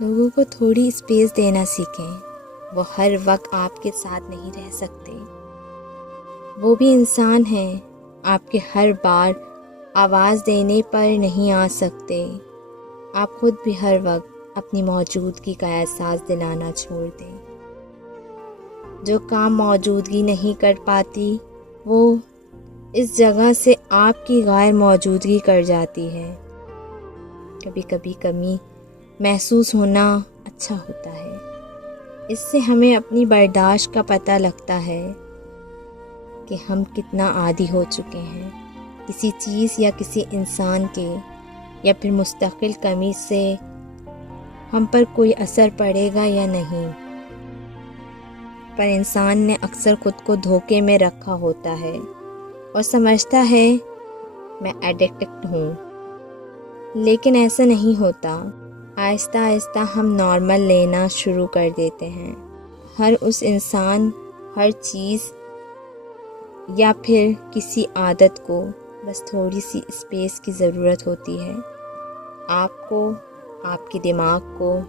لوگوں کو تھوڑی اسپیس دینا سیکھیں، وہ ہر وقت آپ کے ساتھ نہیں رہ سکتے، وہ بھی انسان ہیں، آپ کے ہر بار آواز دینے پر نہیں آ سکتے، آپ خود بھی ہر وقت اپنی موجودگی کا احساس دلانا چھوڑ دیں۔ جو کام موجودگی نہیں کر پاتی وہ اس جگہ سے آپ کی غیر موجودگی کر جاتی ہے۔ کبھی کبھی کمی محسوس ہونا اچھا ہوتا ہے، اس سے ہمیں اپنی برداشت کا پتہ لگتا ہے کہ ہم کتنا عادی ہو چکے ہیں کسی چیز یا کسی انسان کے، یا پھر مستقل کمی سے ہم پر کوئی اثر پڑے گا یا نہیں۔ پر انسان نے اکثر خود کو دھوکے میں رکھا ہوتا ہے اور سمجھتا ہے میں ایڈکٹ ہوں، لیکن ایسا نہیں ہوتا۔ آہستہ آہستہ ہم نارمل لینا شروع کر دیتے ہیں۔ ہر اس انسان، ہر چیز یا پھر کسی عادت کو بس تھوڑی سی اسپیس کی ضرورت ہوتی ہے۔ آپ کو، آپ کے دماغ کو